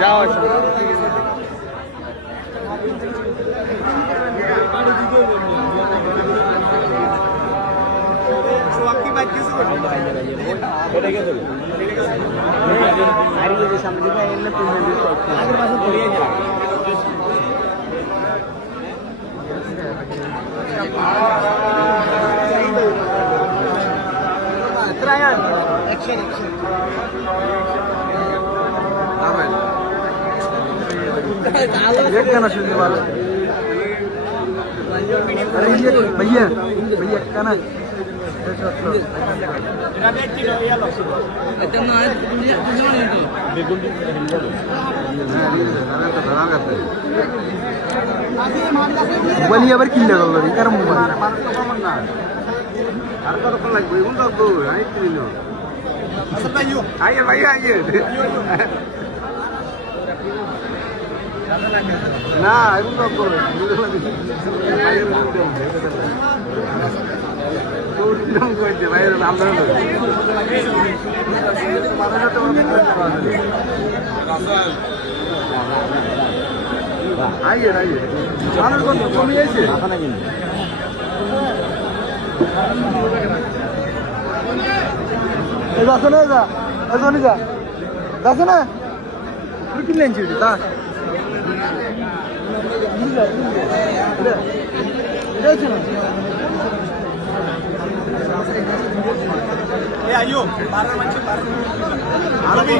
যাও एक गाना सुनने वाला अरे ये भैया भैया गाना मोबाइल আবার কিনলে গেল রে কার মোবাইল মানুষ তো কমন না আর কতক্ষণ লাগবে কোন তো আই কিনো আচ্ছা ভাই আইয়ে ভাই আইয়ে না এখন তো করে তোর কইতে ভাই আমরা আইয়ে আইয়ে মানুষ কত কমে যাচ্ছে এখানে কিন্তু এই যাচ্ছে না যা এজনই যা যাচ্ছে না তুই কি লেনছি তা ayo para manche para আরে